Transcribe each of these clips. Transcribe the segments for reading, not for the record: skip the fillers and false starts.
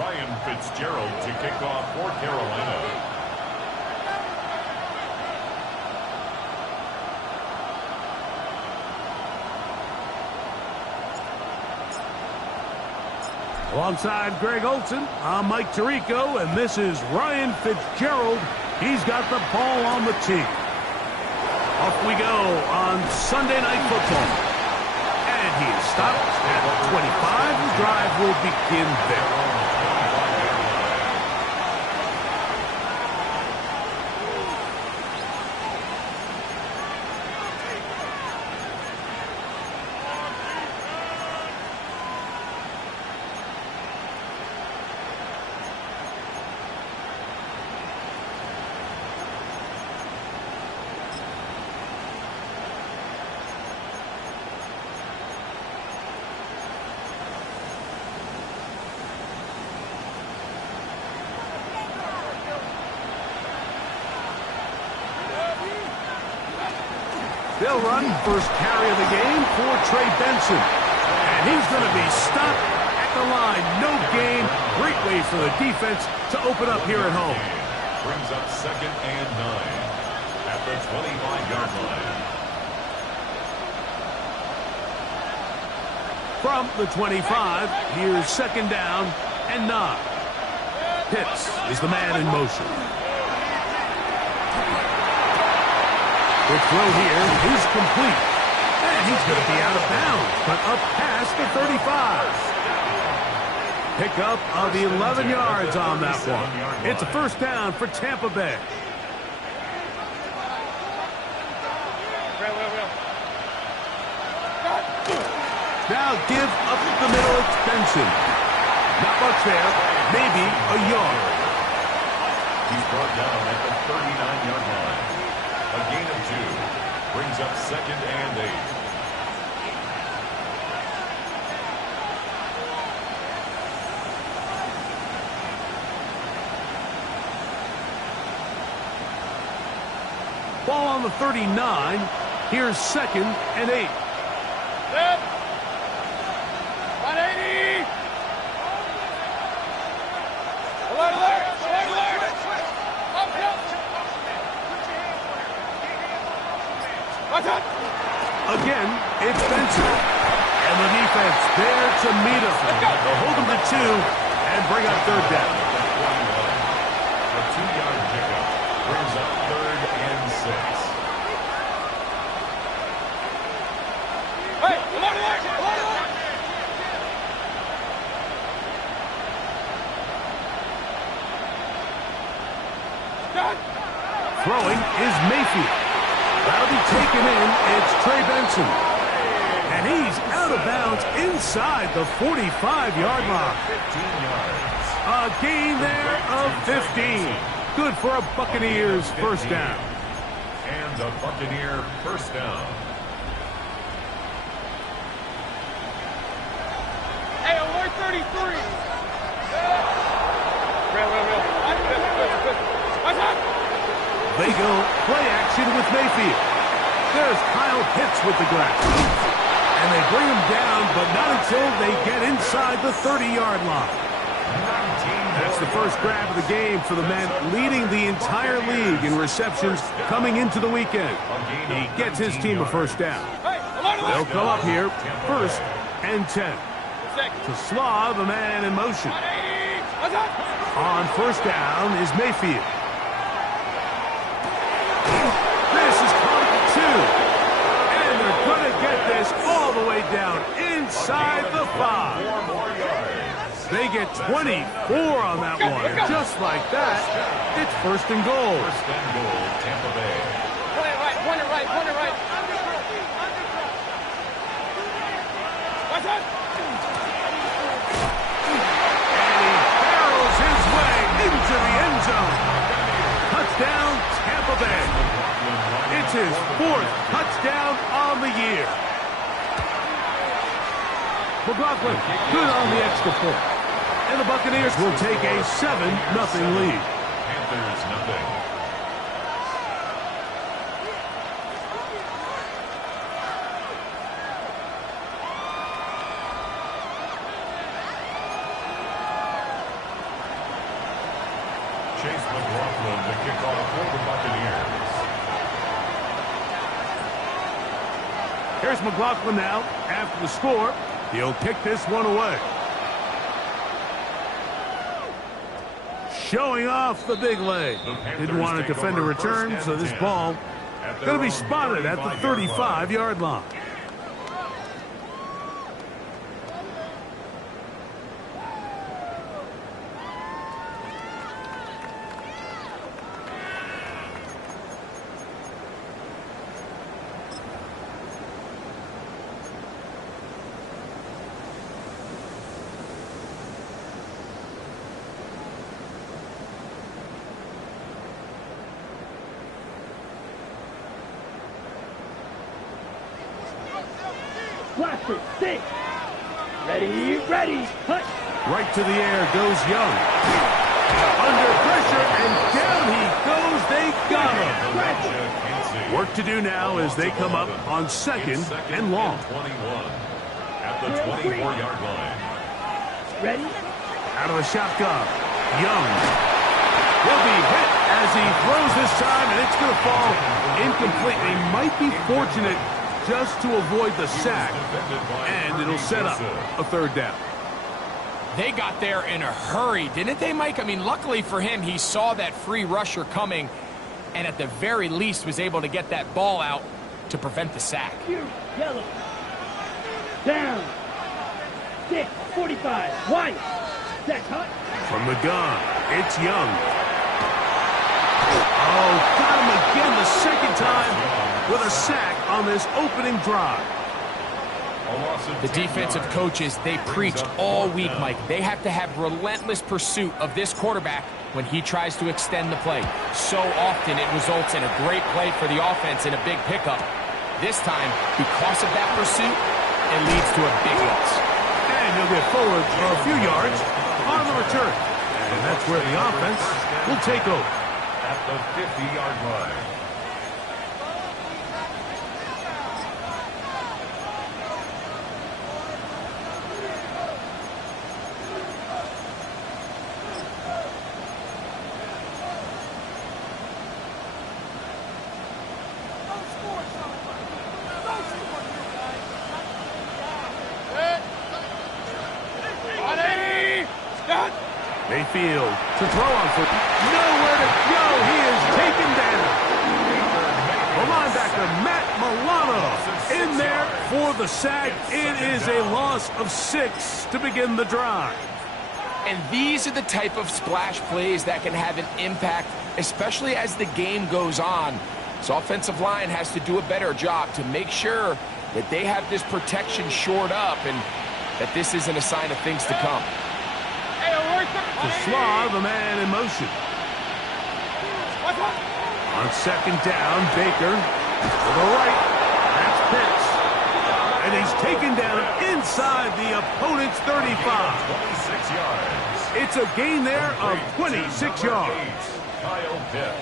Ryan Fitzgerald to kick off for Carolina. Alongside Greg Olson, I'm Mike Tirico, and this is Ryan Fitzgerald. He's got the ball on the tee. Off we go on Sunday Night Football. And he is stopped at 25. The drive will begin there. They'll run first carry of the game for Trey Benson. And he's going to be stopped at the line. No gain. Great way for the defense to open up here at home. Brings up 2nd and 9 at the 25-yard line. From the 25, here's 2nd down and 9. Pitts is the man in motion. The throw here is complete. And he's going to be out of bounds, but up past the 35. Pickup of 11 yards on that one. It's a first down for Tampa Bay. Now give up the middle extension. Not much there. Maybe a yard. He's brought down at the 39-yard line. A gain of 2 brings up 2nd and 8. Ball on the 39. Here's 2nd and 8. Set. 180. Alert, alert, alert, alert. Up, up. Again, it's Benson. And the defense there to meet him. They'll hold him to 2 and bring up 3rd down. A 2-yard pickup brings up 3rd and 6. Hey, alert, alert, alert, alert. Throwing is Mayfield. That'll be taken in. It's Trey Benson. And he's out of bounds inside the 45-yard line. 15 yards. A gain there of 15. Good for a Buccaneers first down. And a Buccaneer first down. Hey, alert 33. They go play action with Mayfield. There's Kyle Pitts with the grab. And they bring him down, but not until they get inside the 30-yard line. That's the first grab of the game for the man leading the entire league in receptions coming into the weekend. He gets his team a first down. They'll come up here, 1st and 10. To Slaw, the man in motion. On first down is Mayfield. This is caught at 2. And they're going to get this all the way down inside the 5. They get 24 on that one. And just like that, it's 1st and goal. 1st and goal, Tampa Bay. One to right. What's up? Into the end zone. Touchdown, Tampa Bay. It's his 4th touchdown on the year. McLaughlin, good on the extra point. And the Buccaneers will take a 7-0 lead. Panthers nothing. Chase McLaughlin to kick off for the Buccaneers. Here's McLaughlin now. After the score, he'll kick this one away. Showing off the big leg. Didn't want to defend a return, so this ball going to be spotted at the 35-yard line. Blaster, six. Ready, cut. Right to the air goes Young. Under pressure, and down he goes. They got him. Work to do now as they come up on second and long. 21 at the 24-yard line. Ready? Out of the shotgun. Young. He'll be hit as he throws this time, and it's going to fall incomplete. He might be fortunate just to avoid the sack, and it'll set up a third down. They got there in a hurry, didn't they, Mike? I mean, luckily for him, he saw that free rusher coming, and at the very least was able to get that ball out to prevent the sack. Yellow. Down. 6:45. White. Set hot. From the gun, it's Young. Oh, got him again the second time with a sack on this opening drive. The defensive coaches, they preach all week, Mike. They have to have relentless pursuit of this quarterback when he tries to extend the play. So often it results in a great play for the offense and a big pickup. This time, because of that pursuit, it leads to a big loss. And he'll get forward for a few yards on the return. And that's where the offense will take over. At the 50-yard line. Mayfield to throw on for nowhere to go. He is taken down. The linebacker, Matt Milano, in there for the sack. It is a loss of 6 to begin the drive. And these are the type of splash plays that can have an impact, especially as the game goes on. So offensive line has to do a better job to make sure that they have this protection shored up and that this isn't a sign of things to come. To Slaw, the man in motion. On second down, Baker to the right. That's Pitts. And he's taken down inside the opponent's 35. 26 yards. It's a gain there of 26 yards.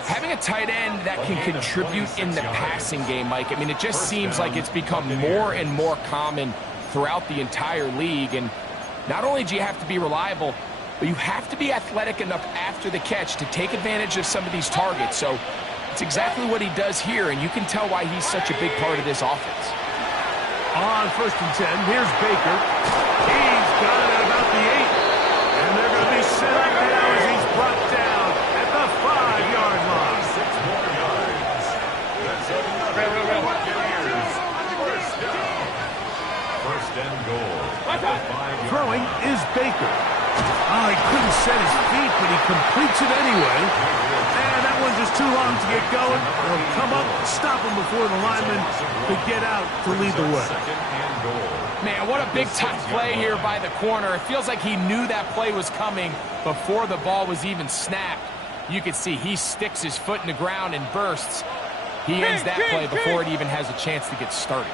Having a tight end that can contribute in the passing game, Mike, I mean, it just seems like it's become more and more common throughout the entire league. And not only do you have to be reliable, but you have to be athletic enough after the catch to take advantage of some of these targets. So it's exactly what he does here, and you can tell why he's such a big part of this offense. On 1st and 10, here's Baker. He's got it at about the 8. And they're going to be set up now as he's brought down at the 5-yard line. 6 more yards. That's another Buccaneers. First and goal. Throwing is Baker. Oh, he couldn't set his feet, but he completes it anyway. And that one's just too long to get going. They'll come up, stop him before the lineman could get out to lead the way. Man, what a big-time play here by the corner. It feels like he knew that play was coming before the ball was even snapped. You can see he sticks his foot in the ground and bursts. He ends that play before it even has a chance to get started.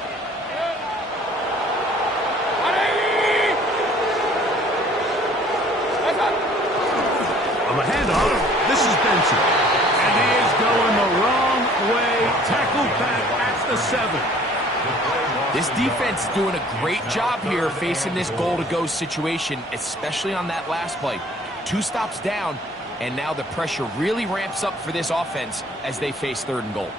On the handoff, this is Benson. And he is going the wrong way. Tackled back at the 7. This defense doing a great job here facing this goal-to-go situation, especially on that last play. 2 stops down, And now the pressure really ramps up for this offense as they face 3rd and goal.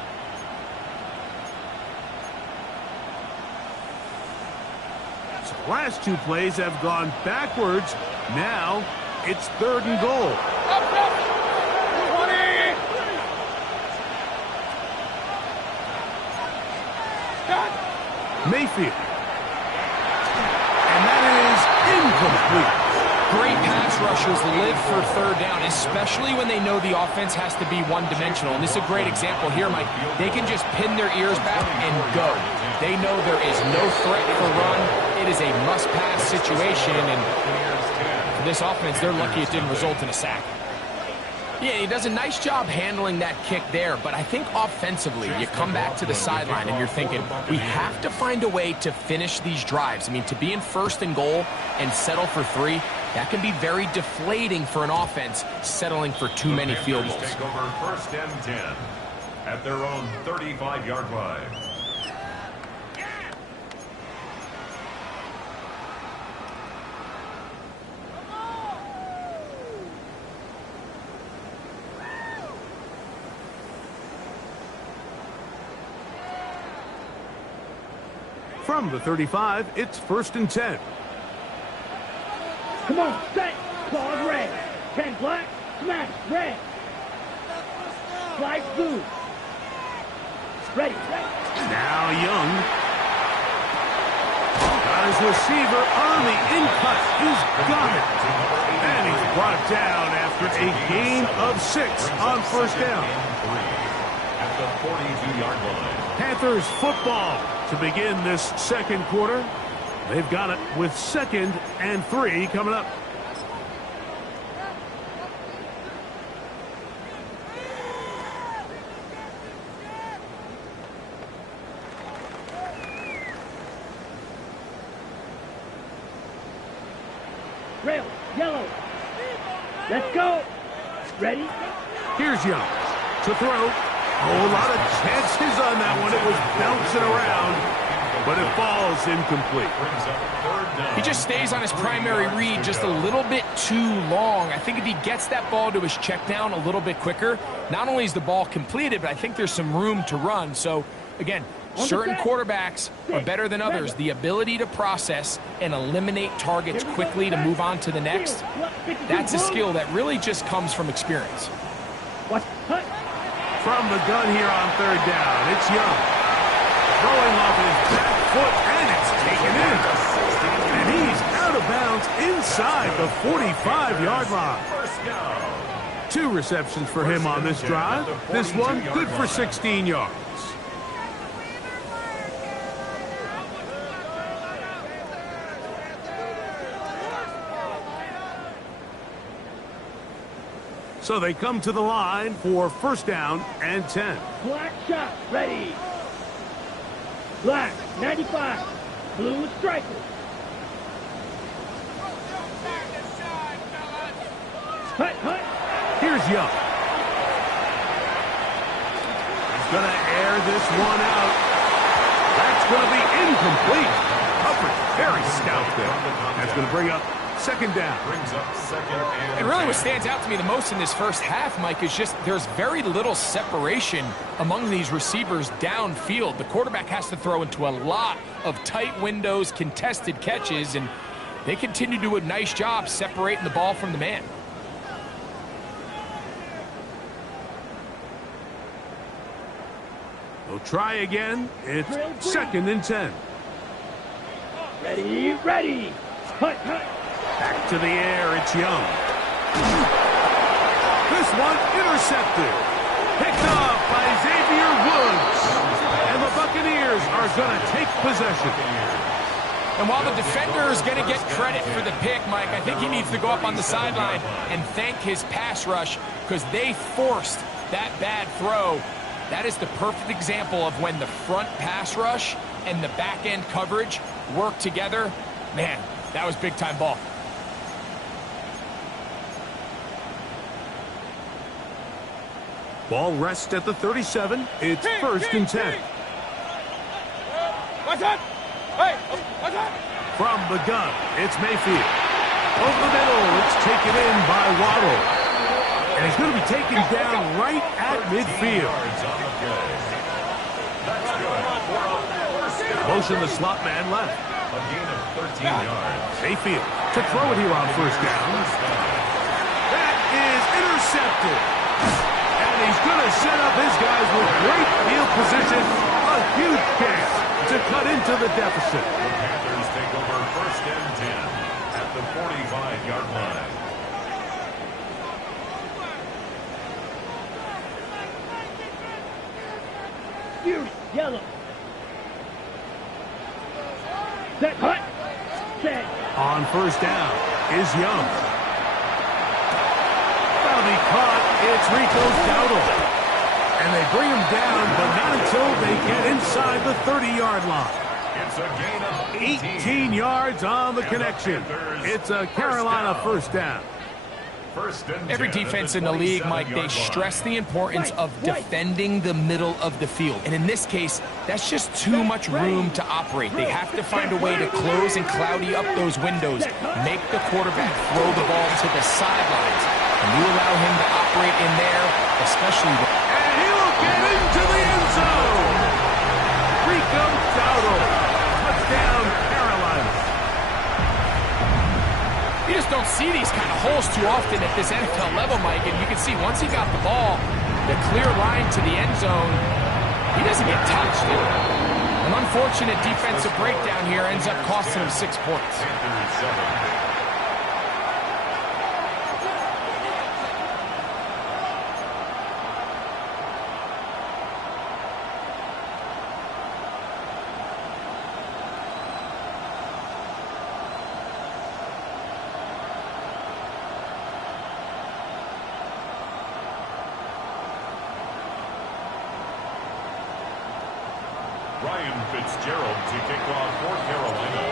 So last 2 plays have gone backwards. Now it's 3rd and goal. Mayfield. And that is incomplete. Great pass rushers live for 3rd down, especially when they know the offense has to be one-dimensional. And this is a great example here, Mike. They can just pin their ears back and go. They know there is no threat for run. It is a must-pass situation, and for this offense, they're lucky it didn't result in a sack. Yeah, he does a nice job handling that kick there, but I think offensively, you come back to the sideline and you're thinking, we have to find a way to finish these drives. I mean, to be in 1st and goal and settle for 3, that can be very deflating for an offense settling for too many field goals. Take over 1st and 10 at their own 35-yard line. From the 35, it's 1st and 10. Come on, set. Claws red. 10 black. Smash red. Slide blue. Ready. Now Young. Got his receiver on the in-cut. He's got it. And he's brought down after a gain of 6 on 1st down. At the 42-yard line. Panthers football to begin this 2nd quarter. They've got it with 2nd and 3 coming up. Rail. Yellow. Let's go. Ready? Here's Young to throw. A whole lot of chances on that one. It was bouncing around, but it falls incomplete. He just stays on his primary read just a little bit too long. I think if he gets that ball to his check down a little bit quicker, not only is the ball completed, but I think there's some room to run. So, again, certain quarterbacks are better than others. The ability to process and eliminate targets quickly to move on to the next, that's a skill that really just comes from experience. From the gun here on 3rd down, it's Young. Throwing off his back foot, and it's taken in. And he's out of bounds inside the 45-yard line. 2 receptions for him on this drive. This one good for 16 yards. So they come to the line for 1st down and 10. Black shot. Ready. Black. 95. Blue striker. Hut, hut. Here's Young. He's going to air this one out. That's going to be incomplete. Coverage very stout there. That's going to bring up 2nd down. Brings up 2nd and And really what stands out to me the most in this first half, Mike, is just there's very little separation among these receivers downfield. The quarterback has to throw into a lot of tight windows, contested catches, and they continue to do a nice job separating the ball from the man. They'll try again. It's 2nd and 10. Ready, ready. Hut, hut. Back to the air, it's Young. This one intercepted. Picked up by Xavier Woods. And the Buccaneers are going to take possession. And while the defender is going to get credit for the pick, Mike, I think he needs to go up on the sideline and thank his pass rush because they forced that bad throw. That is the perfect example of when the front pass rush and the back end coverage work together. Man, that was big-time ball. Ball rests at the 37. It's 1st and 10. What's up? Hey, what's up? From the gun, it's Mayfield. Over the middle, it's taken in by Waddle. And he's going to be taken down right at midfield. Motion the slot man left. A gain of 13 yards. Mayfield to throw it here on first down. That is intercepted. And he's going to set up his guys with great field position. A huge catch to cut into the deficit. The Panthers take over first and 10 at the 45-yard line. Fury, yellow. Set, hut. Set. On first down is Young. Well, he caught. It's Rico's Dowdle. And they bring him down, but not until they get inside the 30-yard line. It's a gain of 18 yards on the connection. It's a Carolina first down. Every defense in the league, Mike, they stress the importance of defending the middle of the field. And in this case, that's just too much room to operate. They have to find a way to close and cloudy up those windows, make the quarterback throw the ball to the sidelines. And you allow him to operate in there, especially with... And he'll get into the end zone. Rico Dowdle. Touchdown, Carolina. You just don't see these kind of holes too often at this NFL level, Mike. And you can see once he got the ball, the clear line to the end zone, he doesn't get touched. An unfortunate defensive breakdown here ends up costing him 6 points. Fitzgerald to kick off for Carolina.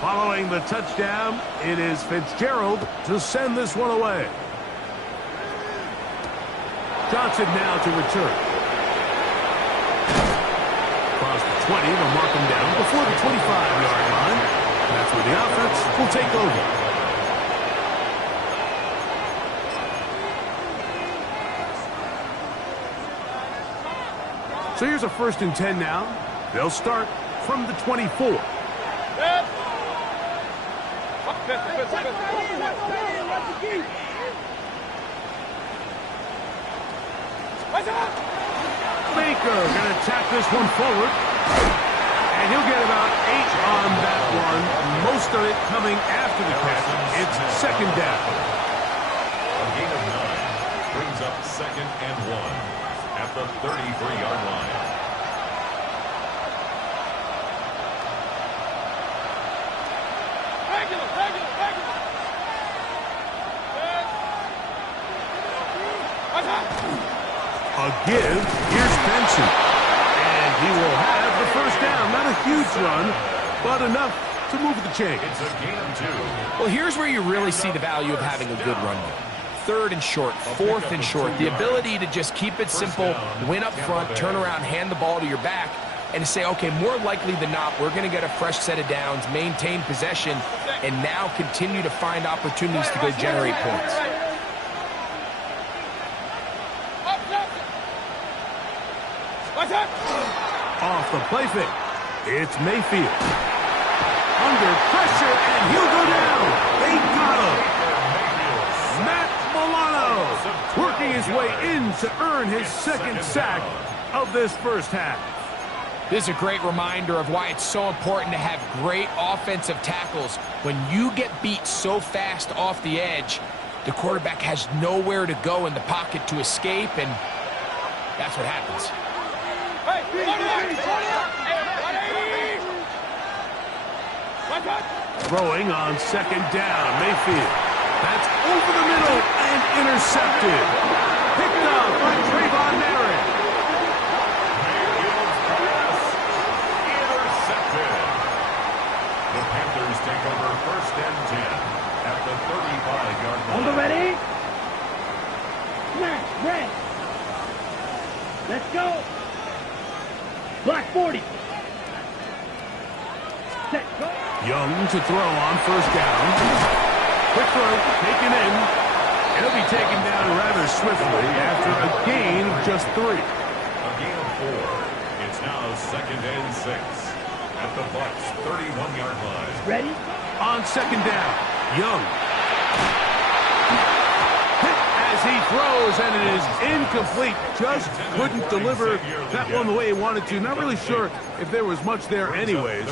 Following the touchdown, it is Fitzgerald to send this one away. Johnson now to return. Across the 20, they'll mark him down before the 25-yard line. That's where the offense will take over. So here's a 1st and 10 now. They'll start from the 24. Baker going to tap this one forward. And he'll get about 8 on that one. Most of it coming after the catch. It's 2nd down. A gain of 9 brings up 2nd and 1. At the 33-yard line. A give. Here's Benson. And he will have the first down. Not a huge run, but enough to move the chains. It's a gain of 2. Well, here's where you really see the value of having a good run game. 3rd and short, 4th and short. The ability to just keep it simple, win up front, turn around, hand the ball to your back, and to say, okay, more likely than not, we're going to get a fresh set of downs, maintain possession, and now continue to find opportunities to go generate points. Off the play fake. It's Mayfield. Under pressure, and he'll go down. They got him. Matt Milano working his way in to earn his 2nd sack of this first half. This is a great reminder of why it's so important to have great offensive tackles. When you get beat so fast off the edge, the quarterback has nowhere to go in the pocket to escape, and that's what happens. Throwing on 2nd down, Mayfield. That's over the middle and intercepted. Picked up by Trayvon Merritt. Mayfield's pass intercepted. The Panthers take over 1st and 10 at the 35-yard line. On the ready? Smash, red. Let's go. Black 40. Set, go. Young to throw on 1st down. Quick throw, taken in. He'll be taken down rather swiftly after a gain of just 3. A gain of 4. It's now 2nd and 6 at the Bucs' 31-yard line. Ready? On 2nd down, Young. Hit as he throws, and it is incomplete. Just couldn't deliver that one the way he wanted to. Not really sure if there was much there anyways.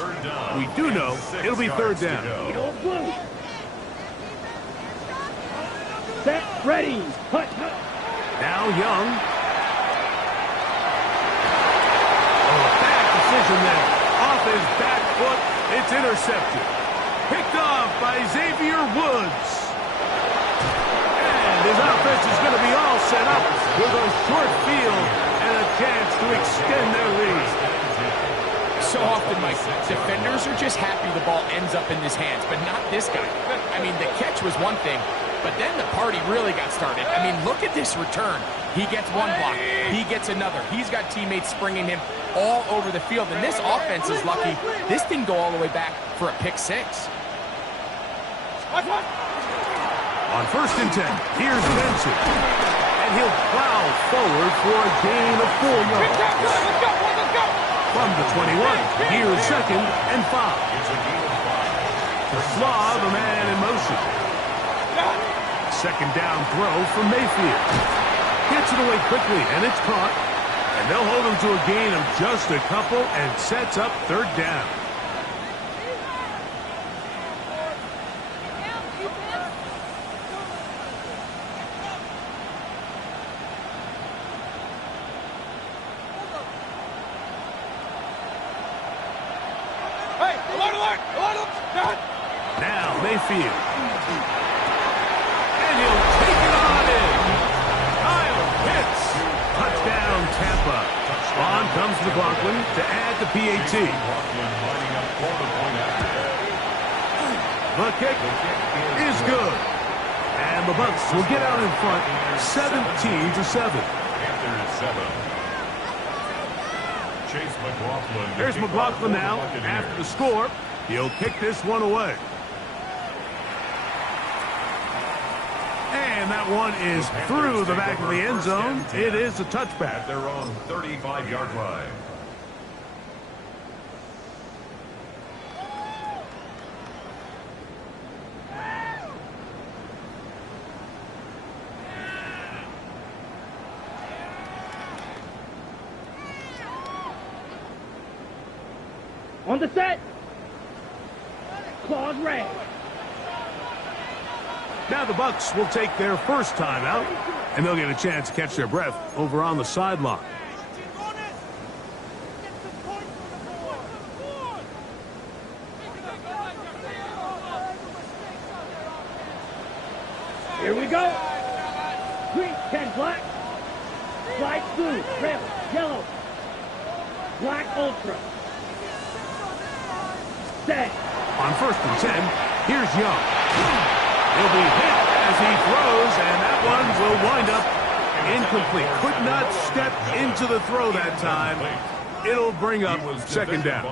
We do know it'll be 3rd down. Field blue. Set, ready. Hut, hut. Now Young. Oh, bad decision there. Off his back foot, it's intercepted. Picked off by Xavier Woods. And his offense is going to be all set up with a short field and a chance to extend their lead. So often, Mike, defenders are just happy the ball ends up in his hands, but not this guy. I mean, the catch was one thing, but then the party really got started. I mean, look at this return. He gets one block. He gets another. He's got teammates springing him all over the field, and this offense is lucky. This didn't go all the way back for a pick 6. On 1st and 10, here's Benson. And he'll plow forward for a gain of 4 yards. Let's go. From the 21, here's 2nd and 5. It's a gain of 5. To Slav, a man in motion. 2nd down throw from Mayfield. Gets it away quickly, and it's caught. And they'll hold him to a gain of just a couple and sets up 3rd down. Now Mayfield. And he'll take it on in. Kyle Pitts. Touchdown, Tampa. On comes McLaughlin to add the PAT. The kick is good. And the Bucs will get out in front 17-7. Panthers 7. Chase McLaughlin. There's McLaughlin now after the score. He'll kick this one away. And that one is through the back of the end zone. It is a touchback. At their own 35-yard line. On the set. Claws red. Now the Bucs will take their first time out, and they'll get a chance to catch their breath over on the sideline. Here we go. Green, 10 black. Light blue, red, yellow. Black ultra. Set. On 1st and 10, here's Young. He'll be hit as he throws, and that one will wind up incomplete. Could not step into the throw that time. It'll bring up 2nd down.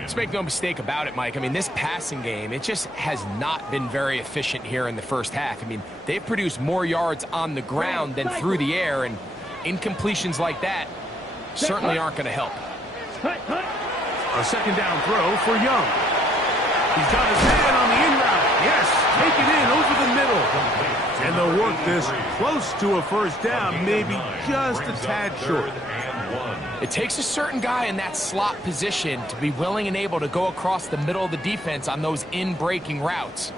Let's make no mistake about it, Mike. I mean, this passing game, it just has not been very efficient here in the first half. I mean, they've produced more yards on the ground than through the air, and incompletions like that certainly aren't going to help. A 2nd down throw for Young. He's got his man on the in route. Yes, take it in over the middle. And they'll work this close to a 1st down, maybe just a tad short. It takes a certain guy in that slot position to be willing and able to go across the middle of the defense on those in-breaking routes.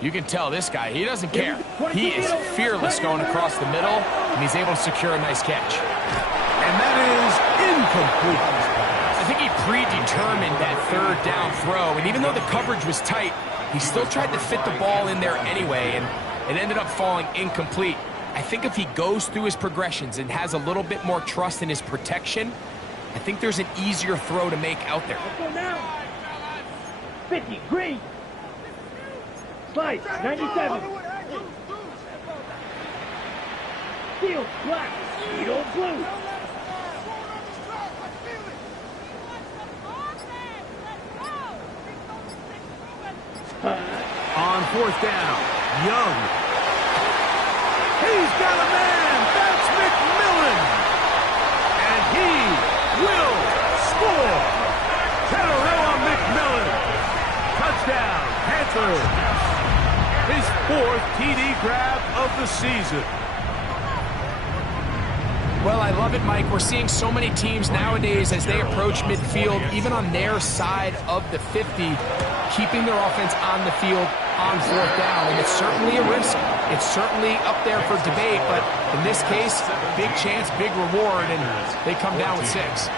You can tell this guy, he doesn't care. He is fearless going across the middle, and he's able to secure a nice catch. And that is incomplete. I think he predetermined that 3rd down throw, and even though the coverage was tight, he still tried to fit the ball in there anyway, and it ended up falling incomplete. I think if he goes through his progressions and has a little bit more trust in his protection, I think there's an easier throw to make out there. Let's go now. 50, green. Slice, 97. Field, black. Field, blue. On 4th down, Young. He's got a man. That's McMillan. And he will score. Teteroa McMillan. Touchdown, Panthers. His 4th TD grab of the season. Well, I love it, Mike. We're seeing so many teams nowadays as they approach midfield, even on their side of the 50, keeping their offense on the field on 4th down. And it's certainly a risk. It's certainly up there for debate, but in this case, big chance, big reward, and they come down with 6.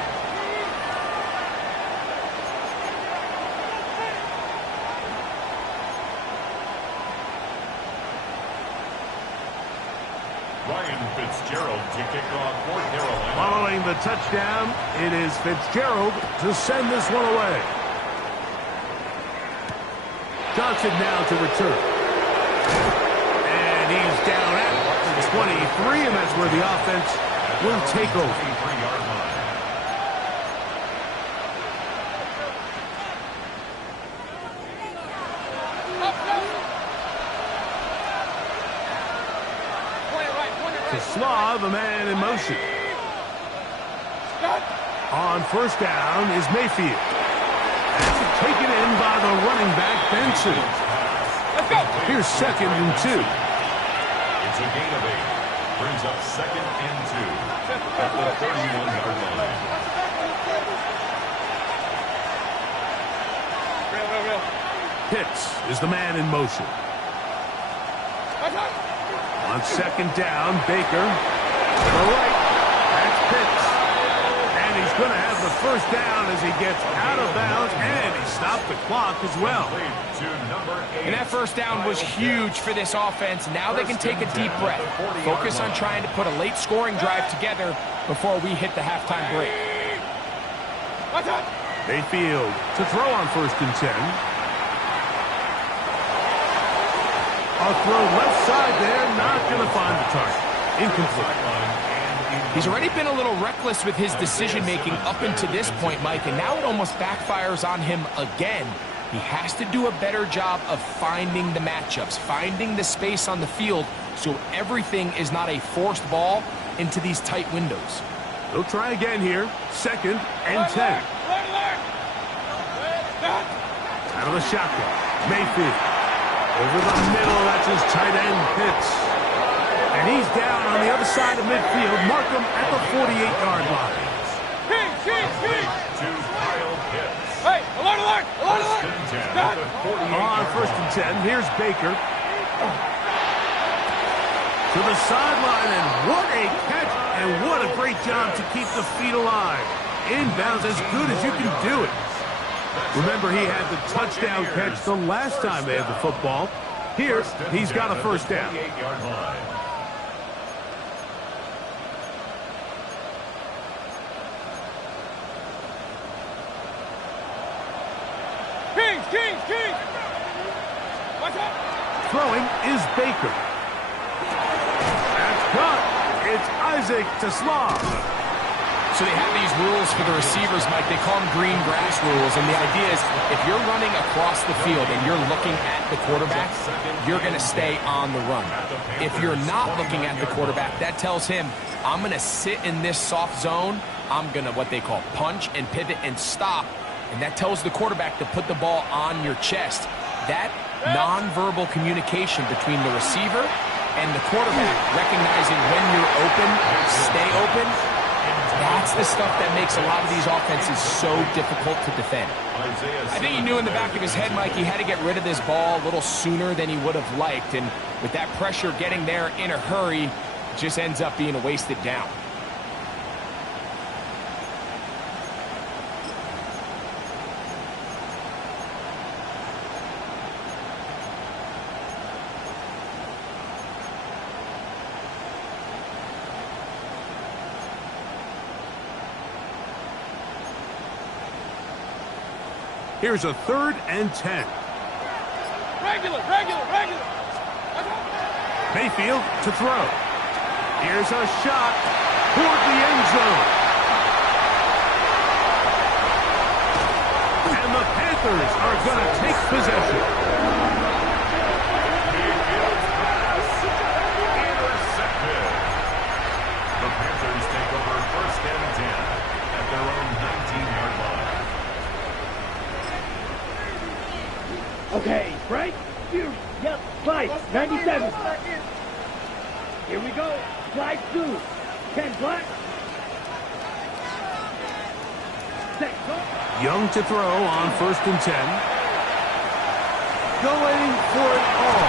To kick off for Carolina. Following the touchdown, it is Fitzgerald to send this one away. Johnson now to return. And he's down at the 23, and that's where the offense will take over. Slav, a man in motion. On 1st down is Mayfield. That's taken in by the running back, Benson. Here's 2nd and 2. It's a gain of 8. Brings up 2nd and 2 at the 31-yard line. Pitts is the man in motion. On 2nd down, Baker to the right. That's Pitts. And he's going to have the 1st down as he gets out of bounds, and he stopped the clock as well. And that 1st down was huge for this offense. Now they can take a deep breath. Focus on trying to put a late scoring drive together before we hit the halftime break. Mayfield to throw on 1st and 10. A throw left side there, not going to find the target. Incomplete. He's already been a little reckless with his decision-making up until this point, Mike, and now it almost backfires on him again. He has to do a better job of finding the matchups, finding the space on the field so everything is not a forced ball into these tight windows. They'll try again here. 2nd and 10. Out of the shotgun. Mayfield. Over the middle, that's his tight end, Pitts. And he's down on the other side of midfield. Mark him at the 48-yard line. Hey, alert, alert, alert, alert. On 1st and 10, here's Baker. To the sideline, and what a catch, and what a great job to keep the feet alive. Inbounds as good as you can do it. Remember, he had the touchdown catch the last time they had the football. Here, he's got a 1st down. Kings! Throwing is Baker. That's caught. It's Isaac to Slav. So they have these rules for the receivers, Mike. They call them green grass rules. And the idea is if you're running across the field and you're looking at the quarterback, you're going to stay on the run. If you're not looking at the quarterback, that tells him, I'm going to sit in this soft zone. I'm going to what they call punch and pivot and stop. And that tells the quarterback to put the ball on your chest. That nonverbal communication between the receiver and the quarterback, recognizing when you're open, stay open, that's the stuff that makes a lot of these offenses so difficult to defend. I think he knew in the back of his head, Mike, he had to get rid of this ball a little sooner than he would have liked. And with that pressure getting there in a hurry, it just ends up being a wasted down. Here's a 3rd and 10. Regular. Mayfield to throw. Here's a shot toward the end zone. And the Panthers are going to take possession. Hey, Frank. Yep, Slice, 97. Here we go. Slice through. 10 black. Young to throw on 1st and 10. Going for it all.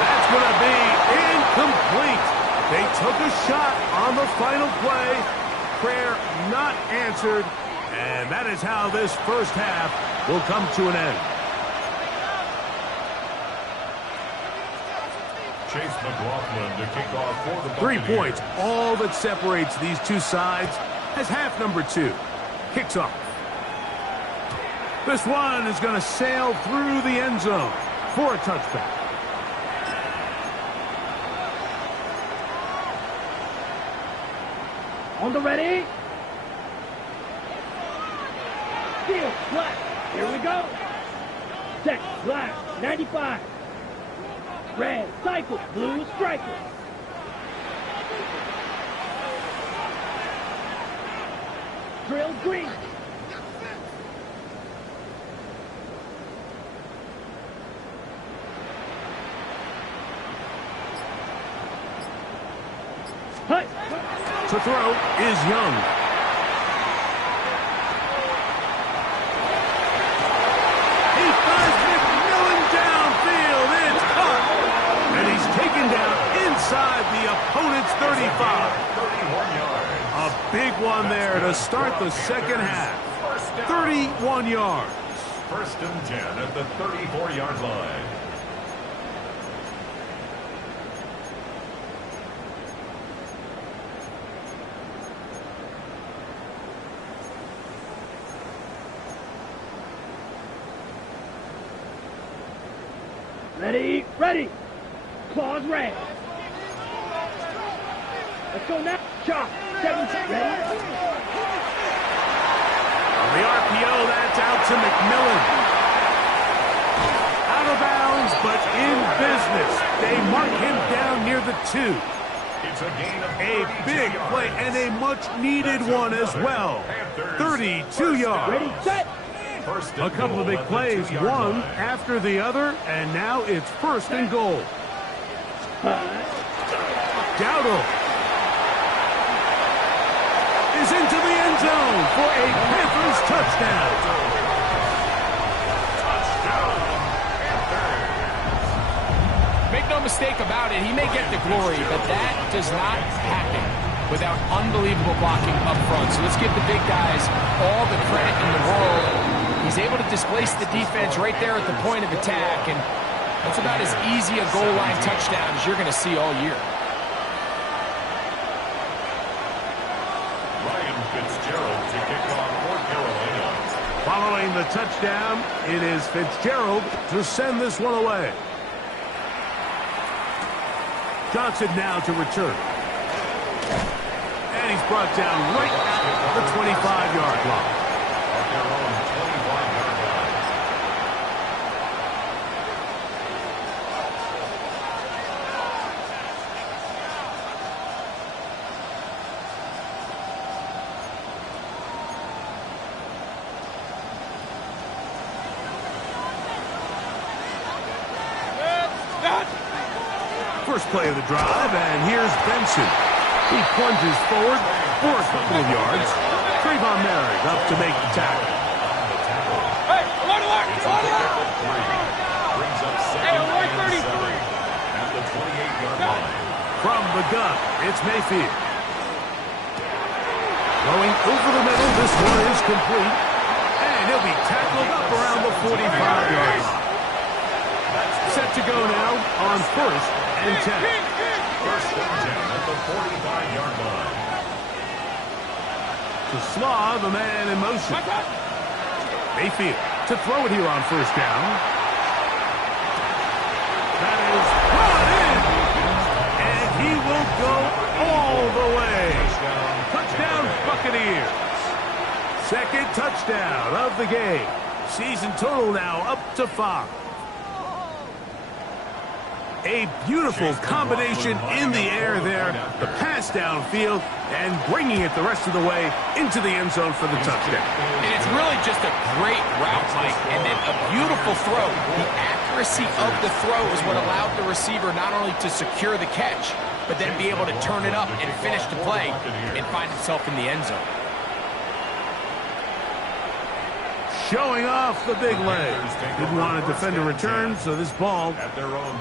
That's going to be incomplete. They took a shot on the final play. Prayer not answered. And that is how this first half will come to an end. Chase McLaughlin to kick off for the 3 Buccaneers. points, all that separates these two sides as half number 2 kicks off. This one is going to sail through the end zone for a touchback. On the ready. Field, black. Here we go. Set, black, 95. Red, cycle, blue, striker. Drill, green. Hut. To throw is Young. He finds McMillan downfield. It's caught. And he's taken down inside the opponent's 35. 31 yards. A big one there to start the second half. 31 yards. 1st and 10 at the 34-yard line. Ready, ready. Claws red. Let's go now. Chop. 17. Ready. On the RPO, that's out to McMillan. Out of bounds, but in business. They mark him down near the 2. It's a gain of A big play and a much-needed one as well. 32 yards. Ready, set. A couple of big plays, one after the other, and now it's 1st and goal. Dowdle is into the end zone for a Panthers touchdown. Make no mistake about it, he may get the glory, but that does not happen without unbelievable blocking up front. So let's give the big guys all the credit in the world. He's able to displace the defense right there at the point of attack, and that's about as easy a goal line touchdown as you're going to see all year. Ryan Fitzgerald to kick off for Carolina. Following the touchdown, it is Fitzgerald to send this one away. Johnson now to return. And he's brought down right at the 25-yard line. At their own 25-yard line. First play of the drive, and here's Benson. He plunges forward for a couple of yards. Trayvon Merritt up to make the tackle. Hey, alert, alert, alert! Brings up Hey, second alert, and 33. 7 at the 28-yard line. From the gun, it's Mayfield. Going over the middle, this one is complete. And he'll be tackled up around the 45-yard line. Set to go now on 1st and 10. 1st and 10 at the 45-yard line. To Slaw, the man in motion. Mayfield to throw it here on 1st down. That is brought in. And he will go all the way. Touchdown, Buccaneers. Second touchdown of the game. Season total now up to 5. A beautiful combination in the air there, the pass downfield, and bringing it the rest of the way into the end zone for the touchdown. And it's really just a great route, Mike, and then a beautiful throw. The accuracy of the throw is what allowed the receiver not only to secure the catch, but then be able to turn it up and finish the play and find himself in the end zone. Showing off the big leg. Didn't want to defend a return, so this ball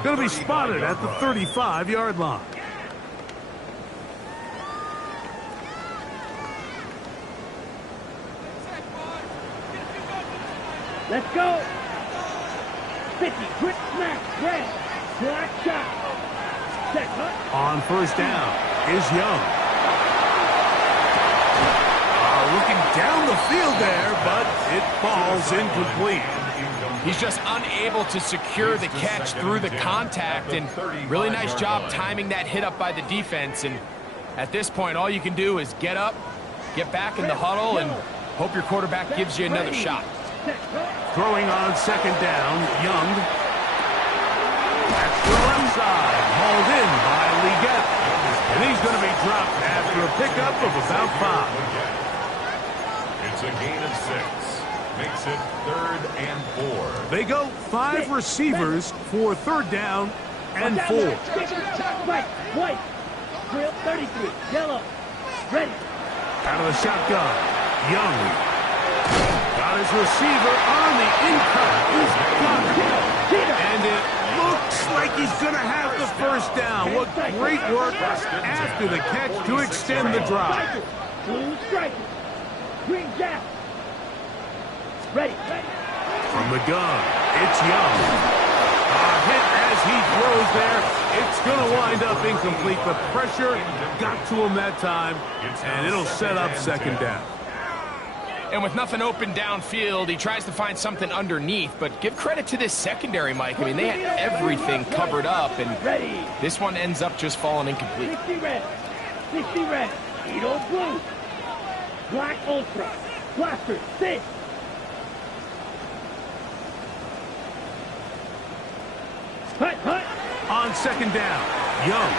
going to be spotted at the 35-yard line. Let's go. 50, quick snap, red, black shot. Set, huh? On first down is Young. Looking down the field there, but it falls incomplete. He's just unable to secure the catch through the contact, and really nice job timing that hit up by the defense. And at this point, all you can do is get up, get back in the huddle, and hope your quarterback gives you another shot. Throwing on second down, Young. That's the left side, hauled in by Leggett. And he's going to be dropped after a pickup of about 5. It's a gain of 6. Makes it 3rd and 4. They go 5 receivers for 3rd down and 4. White, white, drill 33, yellow, ready. Out of the shotgun, Young. Got his receiver on the in-cut. He's got it. And it looks like he's going to have the first down. What great work after the catch to extend the drive. Blue striker. Green jack. Ready. From the gun, it's Young. A hit as he throws there. It's going to wind up incomplete. The pressure got to him that time, and it'll set up second down. And with nothing open downfield, he tries to find something underneath, but give credit to this secondary, Mike. I mean, they had everything covered up, and this one ends up just falling incomplete. 60 red. 60 red. Edo blue. Black Ultra. Blaster 6. Hut. On second down, Young.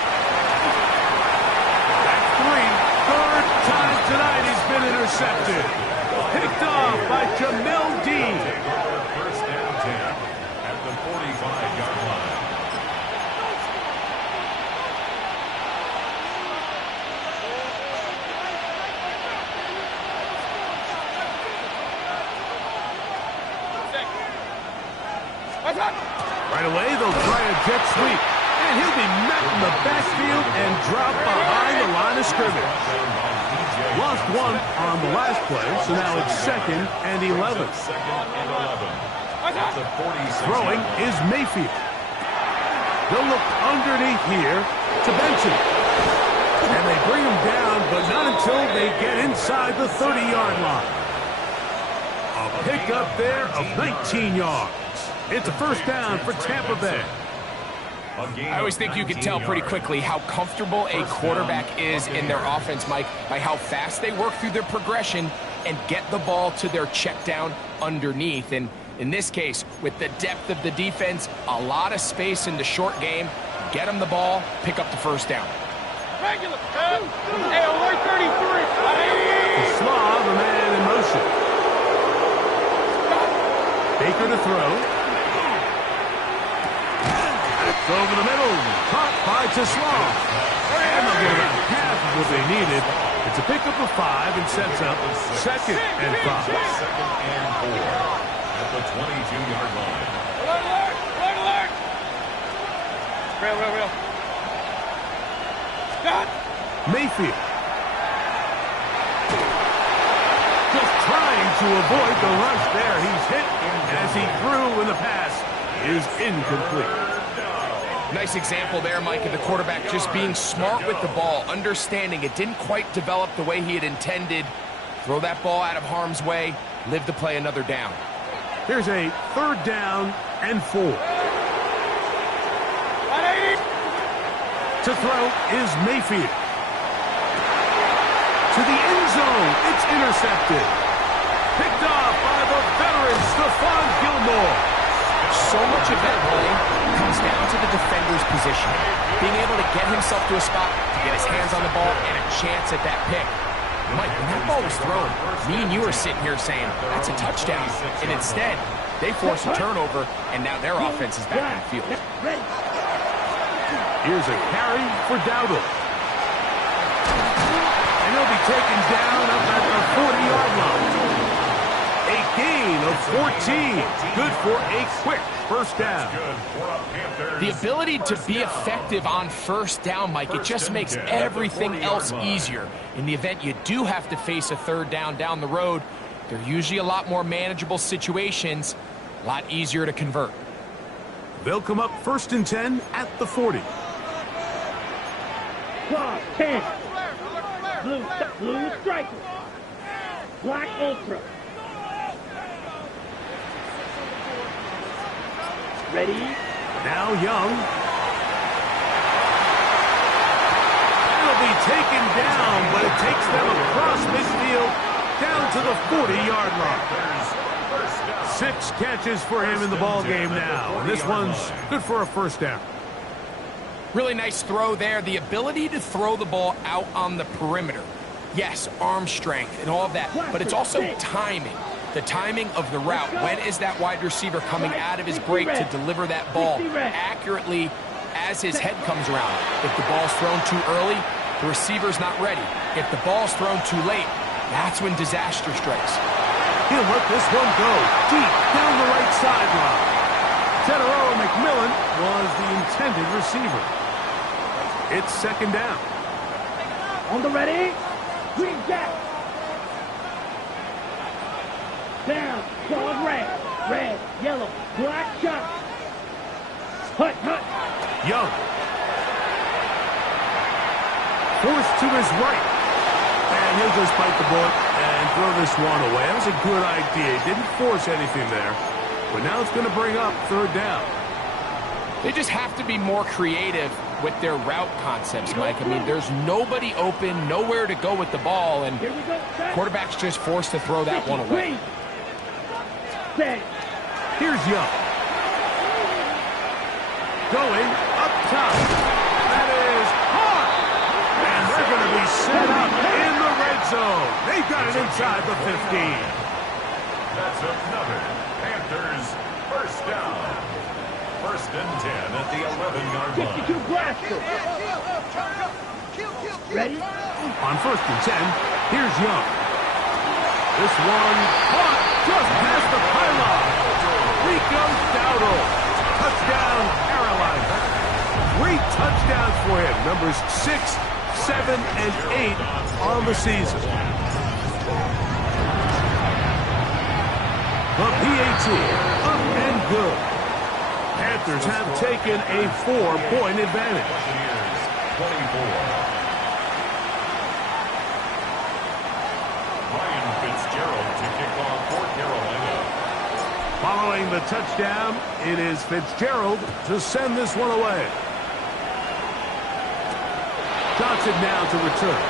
That's 3. 3rd time tonight he's been intercepted. Picked off by Jamel Dean. First down 10 at the 45-yard line. Right away, they'll try a jet sweep. And he'll be met in the backfield and dropped behind the line of scrimmage. Lost 1 on the last play, so now it's 2nd and 11. Throwing is Mayfield. They'll look underneath here to Benson. And they bring him down, but not until they get inside the 30-yard line. A pickup there of 19 yards. It's a first down for Tampa Bay. I always think you can tell pretty quickly how comfortable a quarterback is in their offense, Mike, by how fast they work through their progression and get the ball to their check down underneath. And in this case, with the depth of the defense, a lot of space in the short game, get them the ball, pick up the first down. Regular. Hey, alert 33. The Slav, a man in motion. Baker to throw. Over the middle, caught by Teslav. And they'll get about half of what they needed. It's a pickup of 5 and sets up 2nd and 5. 2nd and 4 at the 22-yard line. Alert! Real. Got. Mayfield. Just trying to avoid the rush there. He's hit as he threw when the pass is incomplete. Nice example there, Mike, of the quarterback just being smart with the ball, understanding it didn't quite develop the way he had intended. Throw that ball out of harm's way, live to play another down. Here's a 3rd down and 4. To throw is Mayfield. To the end zone, it's intercepted. Picked off by the veteran Stephon Gilmore. So much of that play comes comes down to the defender's position. Being able to get himself to a spot, to get his hands on the ball, and a chance at that pick. Mike, when that ball was thrown, me and you are sitting here saying, that's a touchdown. And instead, they force a turnover, and now their offense is back in the field. Here's a carry for Dowdle. And he'll be taken down up at the 40-yard line. A gain of 14. Good for a quick first down. The ability to be effective on first down, Mike, it just makes everything else easier. In the event you do have to face a third down the road, they're usually a lot more manageable situations, a lot easier to convert. They'll come up 1st and 10 at the 40. Claw 10. Blue striker. Black ultra. Ready? Now Young. It'll be taken down, but it takes them across midfield down to the 40-yard line. 6 catches for him in the ball game now, and this one's good for a first down. Really nice throw there. The ability to throw the ball out on the perimeter. Yes, arm strength and all of that, but it's also timing. The timing of the route. When is that wide receiver coming out of his break to deliver that ball accurately as his head comes around? If the ball's thrown too early, the receiver's not ready. If the ball's thrown too late, that's when disaster strikes. He'll let this one go deep down the right sideline. Teteroa McMillan was the intended receiver. It's 2nd down. On the ready? Green jack. Down, solid red, yellow, black shot. Hut. Young. Forced to his right. And he'll just bite the bullet and throw this one away. That was a good idea. He didn't force anything there. But now it's going to bring up 3rd down. They just have to be more creative with their route concepts, Mike. I mean, there's nobody open, nowhere to go with the ball, and quarterback's just forced to throw that one away. Here's Young. Going up top. That is hard. And they're going to be set up in the red zone. They've got it inside the 15. That's another Panthers first down. 1st and 10 at the 11-yard line. 52 blaster. Ready? On 1st and 10, here's Young. This one caught just past the pylon. Rico Dowdle. Touchdown, Carolina. 3 touchdowns for him. Numbers 6, 7, and 8 on the season. The PAT, up and good. Panthers have taken a 4-point advantage. 24. Ryan Fitzgerald to kick off for Carolina. Following the touchdown, it is Fitzgerald to send this one away. Johnson now to return.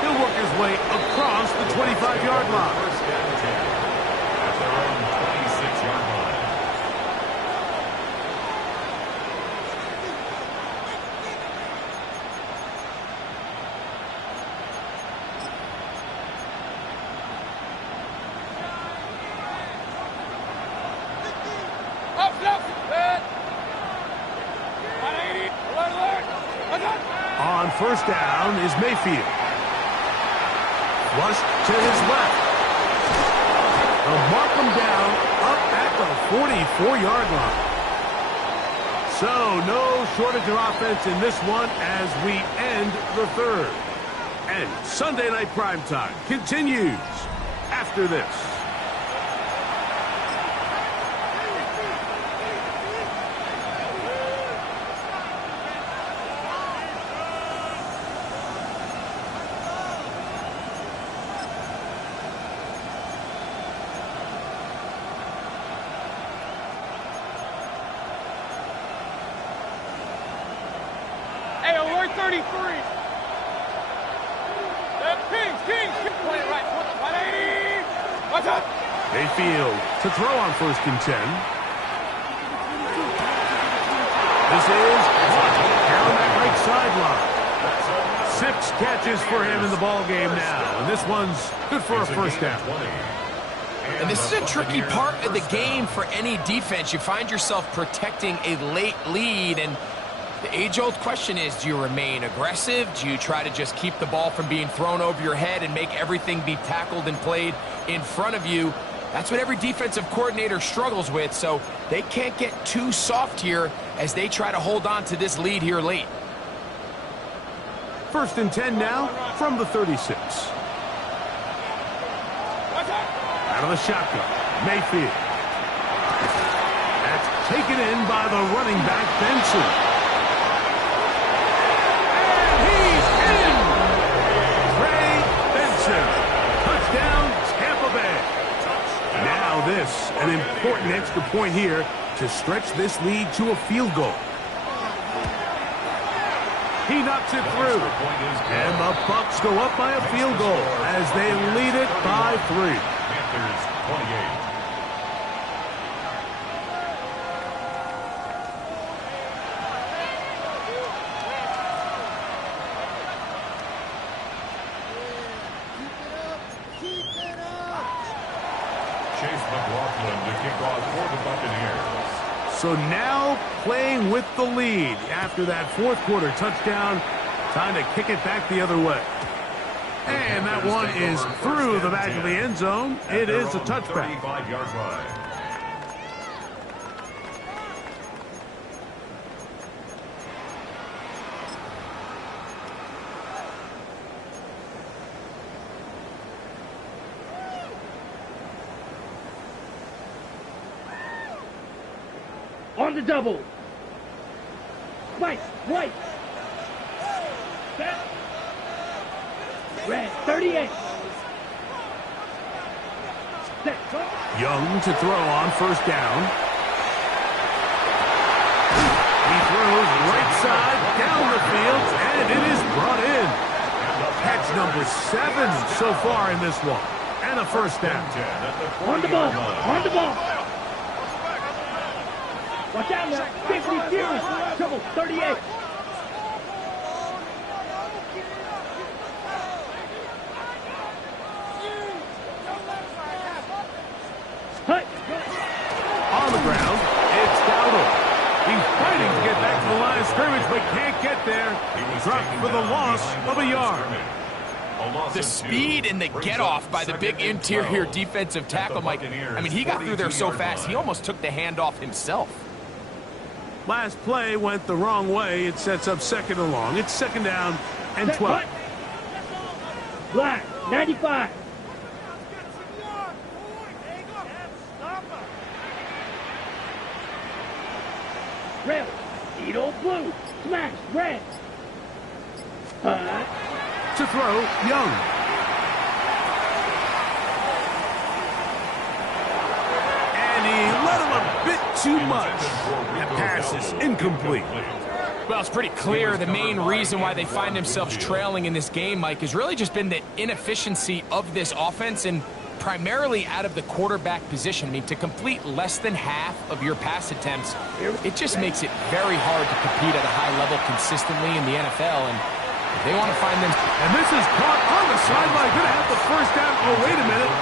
He'll work his way across the 25-yard line. 1st and 10 at their own 26-yard line. On 1st down is Mayfield. Flushed to his left. They'll mark him down up at the 44-yard line. So no shortage of offense in this one as we end the 3rd. And Sunday Night Primetime continues after this. Hey, alert 33. Kings. Play it right. 180. Watch out. Mayfield to throw on 1st and 10. This is caught down that right sideline. 6 catches for him in the ball game now, and this one's good for a first down. And this is a tricky part of the game for any defense. You find yourself protecting a late lead, and the age-old question is, do you remain aggressive? Do you try to just keep the ball from being thrown over your head and make everything be tackled and played in front of you? That's what every defensive coordinator struggles with, so they can't get too soft here as they try to hold on to this lead here late. 1st and 10 now from the 36. Out of the shotgun, Mayfield. That's taken in by the running back, Benson. And he's in! Trey Benson. Touchdown, Tampa Bay. Now this, an important extra point here to stretch this lead to a field goal. He knocks it through. And the Bucs go up by a field goal as they lead it by 3. Panthers 28. Chase McLaughlin to kick off for the Buccaneers. So now playing with the lead after that 4th quarter touchdown. Time to kick it back the other way. And that one is through the back of the end zone. It is a touchback. 35-yard line. On the double. White. Set. Red, 38. Set. Young to throw on 1st down. He throws right side down the field, and it is brought in. Catch number 7 so far in this one. And a 1st down. On the ball. Watch out now. 50 series. Trouble, 38. Hut. On the ground, it's Dowdle. He's fighting to get back to the line of scrimmage, but can't get there. Dropped for the loss of a yard. The speed and the get-off by the big interior defensive tackle, Mike. I mean, he got through there so fast, he almost took the handoff himself. Last play went the wrong way. It sets up 2nd and long. It's 2nd down and 12. Black, 95. Red, Edo blue, smash, red. To throw, Young. And he let him a bit too much. That pass is incomplete. Well, it's pretty clear the main reason why they find themselves trailing in this game, Mike, has really just been the inefficiency of this offense and primarily out of the quarterback position. I mean, to complete less than half of your pass attempts, it just makes it very hard to compete at a high level consistently in the NFL, and they want to find them. And this is caught on the sideline. Going to have the 1st down. Oh, wait a minute.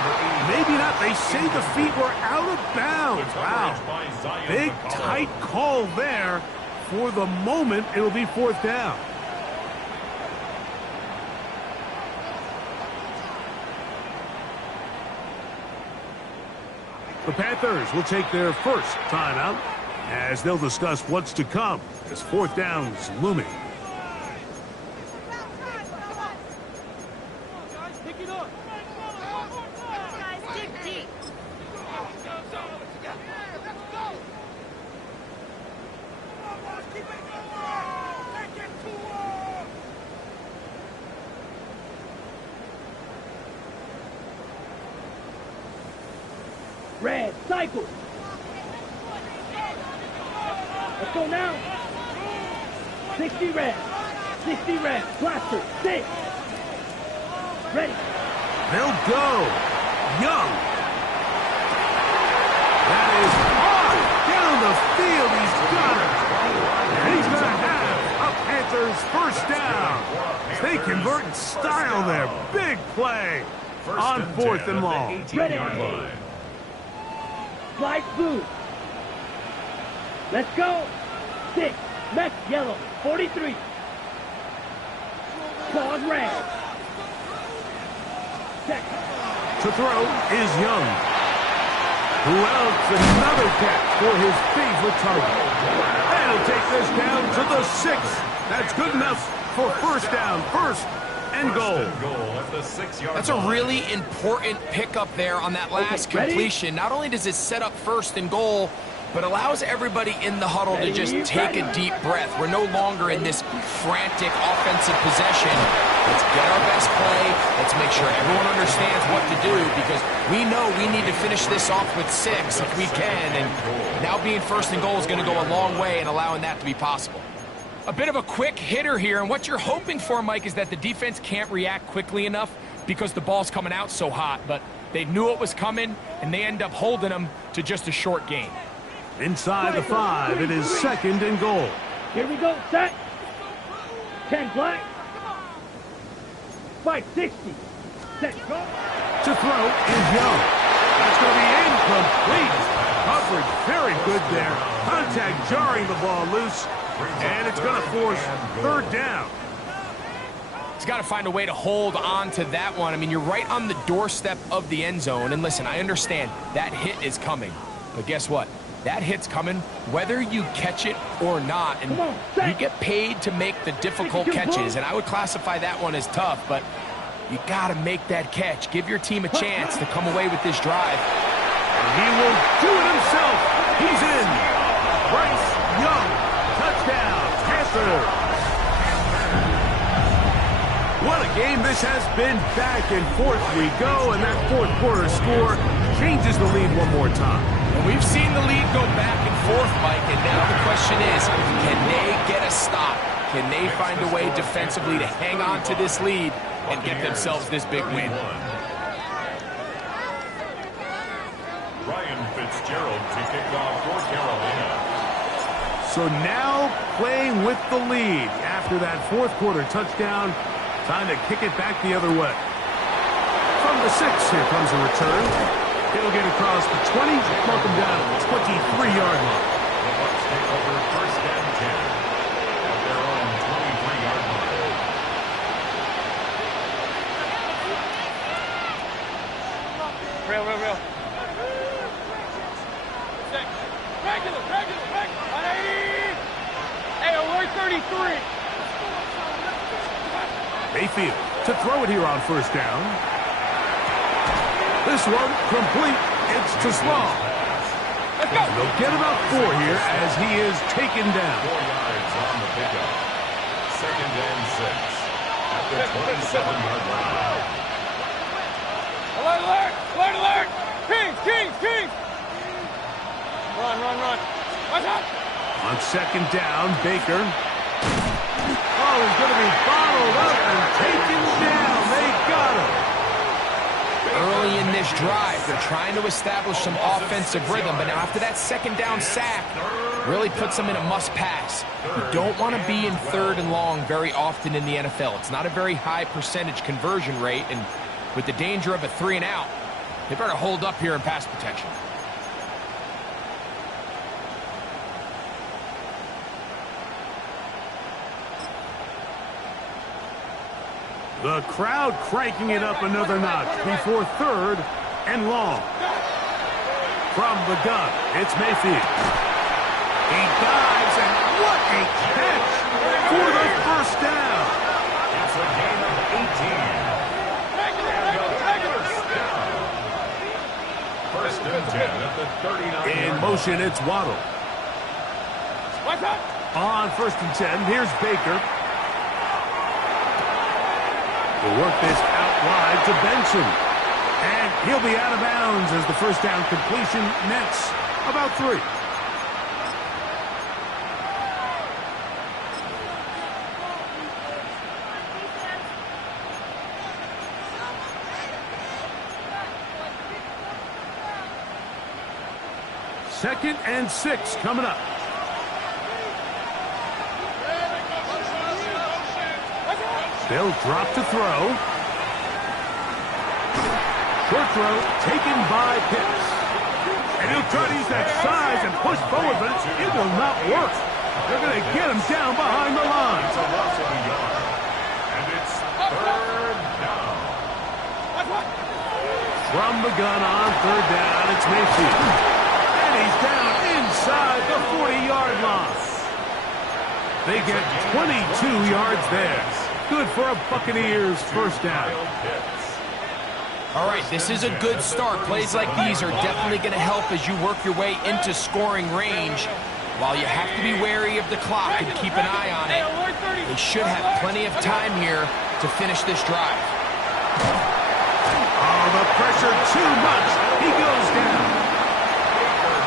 Maybe not. They say the feet were out of bounds. Wow. Big, tight call there. For the moment, it'll be 4th down. The Panthers will take their first timeout as they'll discuss what's to come as 4th down's looming. Red, cycle. Let's go now. 60 red. 60 red. Blaster, 6. Ready. They'll go. Young. That is hard. Down the field. He's got it. And Panthers first down. They convert in style there. Big play on 4th and long. Ready. Slide blue. Let's go. 6. Left yellow. 43. Pause red. Second. To throw is Young. Who else? Another catch for his favorite target. And he'll take this down to the 6. That's good enough for first down. First and goal. That's a really important pickup there on that last completion. Not only does it set up first and goal, but allows everybody in the huddle to just take a deep breath. We're no longer in this frantic offensive possession. Let's get our best play. Let's make sure everyone understands what to do, because we know we need to finish this off with 6 if we can. And now being first and goal is going to go a long way in allowing that to be possible. A bit of a quick hitter here, and what you're hoping for, Mike, is that the defense can't react quickly enough because the ball's coming out so hot. But they knew it was coming, and they end up holding them to just a short gain. Inside the 5, it is second and goal. Here we go, set. 10 black. 560. Set, go. To throw is Young. That's going to be incomplete. Coverage very good there. Contact jarring the ball loose. And it's going to force third down. He's got to find a way to hold on to that one. I mean, you're right on the doorstep of the end zone. And listen, I understand that hit is coming. But guess what? That hit's coming whether you catch it or not. And you get paid to make the difficult catches. And I would classify that one as tough, but you got to make that catch. Give your team a chance to come away with this drive. And he will do it himself. He's in. Bryce Young. Touchdown. Panthers. What a game this has been. Back and forth we go, and that fourth quarter score changes the lead one more time. And we've seen the lead go back and forth, Mike, and now the question is, can they get a stop? Can they find a way defensively to hang on to this lead and get themselves this big win? Ryan Fitzgerald to kick off for Carolina. So now playing with the lead after that fourth quarter touchdown. Time to kick it back the other way. From the 6, here comes a return. It'll get across the 20, mark them down at the 23-yard line. The Bucs take over first and 10 at their own 23-yard line. Real. Regular. Hey, we're 33. Mayfield to throw it here on first down. This one complete. It's to Slaw. Let's go. They'll get about 4 here as he is taken down. 4 yards on the pickup. Second and 6 at the 27-yard line. Alert! Kings! Run. Watch out! On second down, Baker. Oh, he's going to be bottled up and taken down. They got him. Early in this drive, they're trying to establish some offensive rhythm, but now after that second down sack, really puts them in a must-pass. You don't want to be in third and long very often in the NFL. It's not a very high percentage conversion rate, and with the danger of a 3 and out, they better hold up here in pass protection. The crowd cranking it up another notch before third and long. From the gun, it's Mayfield. He dives, and what a catch for the first down. It's a gain of 18. First and 10 at the 39. In motion, it's Waddle. Watch out! On first and 10, here's Baker. Will work this out wide to Benson. And he'll be out of bounds as the first down completion nets about 3. Second and 6 coming up. They'll drop to throw. Short throw taken by Pitts. And he'll try to use that size and push forward, but it will not work. They're going to get him down behind the line. It's a loss of a yard. And it's third down. From the gun on third down, it's Mayfield. And he's down inside the 40-yard line. They get 22 yards there. Good for a Buccaneers first down. All right, this is a good start. Plays like these are definitely going to help as you work your way into scoring range. While you have to be wary of the clock and keep an eye on it, they should have plenty of time here to finish this drive. Oh, the pressure too much. He goes down.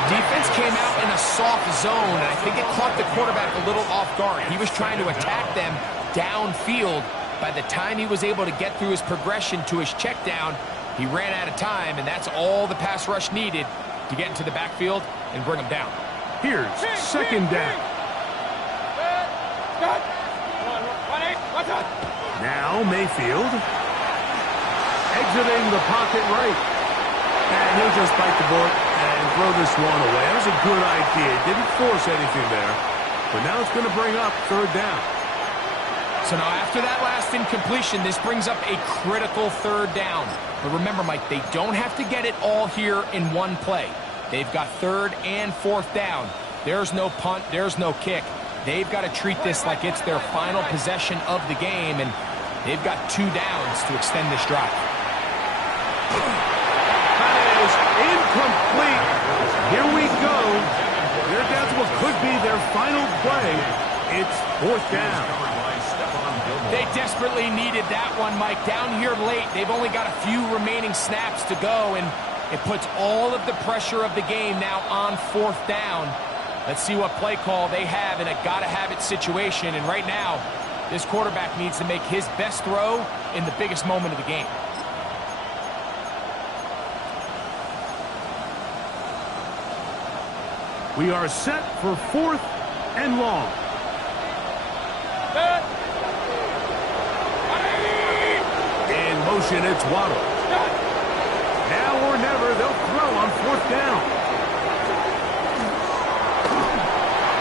Defense came out in a soft zone, and I think it caught the quarterback a little off guard. He was trying to attack them downfield. By the time he was able to get through his progression to his check down, he ran out of time, and that's all the pass rush needed to get into the backfield and bring him down. Here's second down. Now Mayfield exiting the pocket right. And he'll just bite the bullet and throw this one away. That was a good idea. Didn't force anything there. But now it's going to bring up third down. So now after that last incompletion, this brings up a critical third down. But remember, Mike, they don't have to get it all here in one play. They've got third and fourth down. There's no punt. There's no kick. They've got to treat this like it's their final possession of the game, and they've got 2 downs to extend this drive. That is incomplete. Here we go. They're down to what could be their final play. It's fourth down. They desperately needed that one, Mike. Down here late, they've only got a few remaining snaps to go, and it puts all of the pressure of the game now on fourth down. Let's see what play call they have in a gotta-have-it situation. And right now, this quarterback needs to make his best throw in the biggest moment of the game. We are set for fourth and long. In motion, it's Waddle. Now or never, they'll throw on fourth down.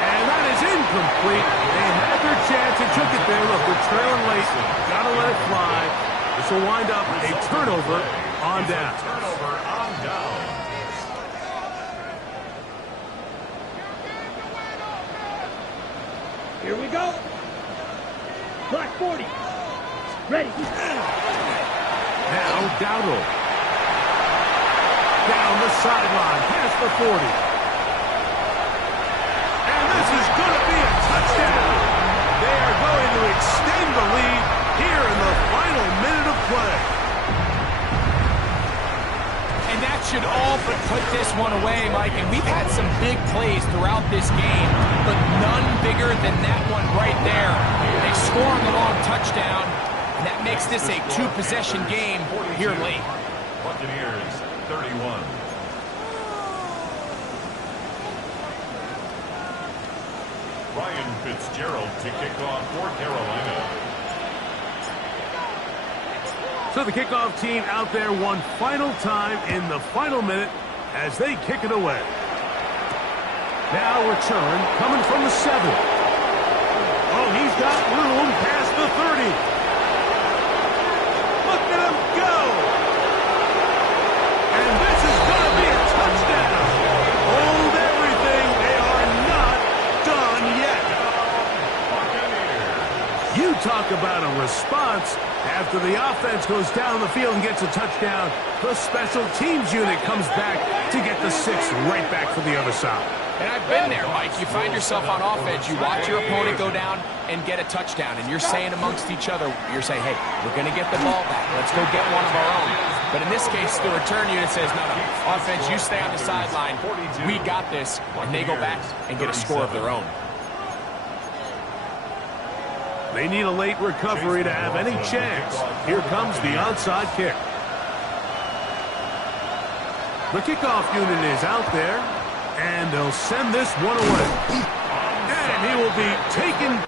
And that is incomplete. They had their chance and took it there. Look, they're trailing late. Gotta let it fly. This will wind up a turnover on down. Turnover on down. Here we go. Clock 40. Ready. Now Dowdle. Down the sideline, past the 40. And this is going to be a touchdown. They are going to extend the lead here in the final minute of play. And that should all but put this one away, Mike. And we've had some big plays throughout this game, but none bigger than that one right there. They score on the long touchdown, and that makes this a 2-possession game here late. Buccaneers, 31. Ryan Fitzgerald to kick off for Carolina. So the kickoff team out there one final time in the final minute as they kick it away. Now return coming from the 7. Oh, he's got room past the 30. Look at him go. And this is going to be a touchdown. Hold everything. They are not done yet. You talk about a response. After the offense goes down the field and gets a touchdown, the special teams unit comes back to get the 6 right back for the other side. And I've been there, Mike. You find yourself on offense. You watch your opponent go down and get a touchdown, and you're saying amongst each other, you're saying, hey, we're going to get the ball back. Let's go get one of our own. But in this case, the return unit says, no, offense, you stay on the sideline. We got this. And they go back and get a score of their own. They need a late recovery to have any chance. Here comes the onside kick. The kickoff unit is out there, and they'll send this one away. And he will be taken